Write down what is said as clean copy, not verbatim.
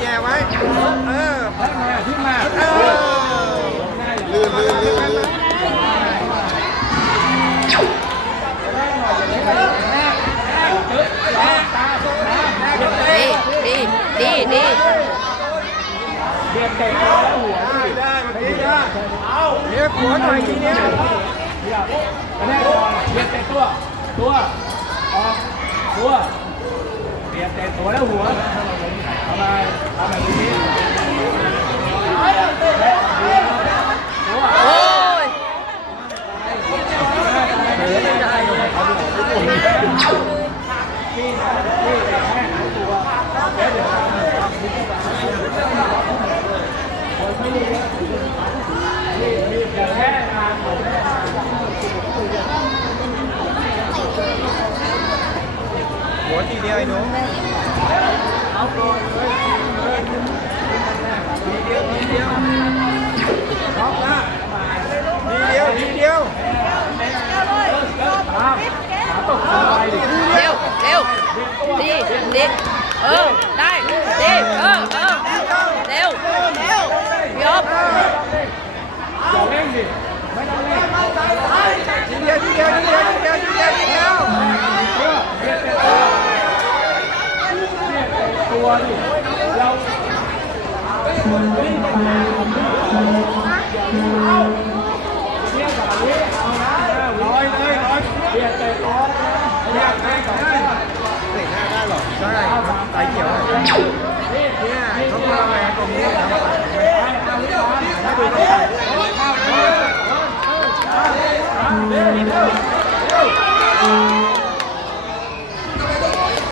แย่ไว้ที่มาลื่นดีเบียดเตะแล้วหัวได้เมื่อกี้ได้เบียดหัวหน่อยทีเนี้ยกระแทกก่อนเบียดเตะตัวออกตัวเบียดเตะตัวแล้วหัวทำแบบนี้โอ้ยหัวทีเดียวไอ้หนูเอาก่อนเลยทีเดียวล็อกนะทีเดียวเร็วดีได้ดีเร็วพี่อ๊อฟเร่งดิไม่ต้องเร่งทีเดียวเบียดเตะตัวดิเราวิ่งมาเนี่ยแบบนี้เอานะลอยเบียดเตะล้ออยากให้ก่อนเตะหน้าได้หรอใช่ไฟเขียวเนี่ยเขามาแรงตรงนี้ให้ดูต้องใส่ด้วย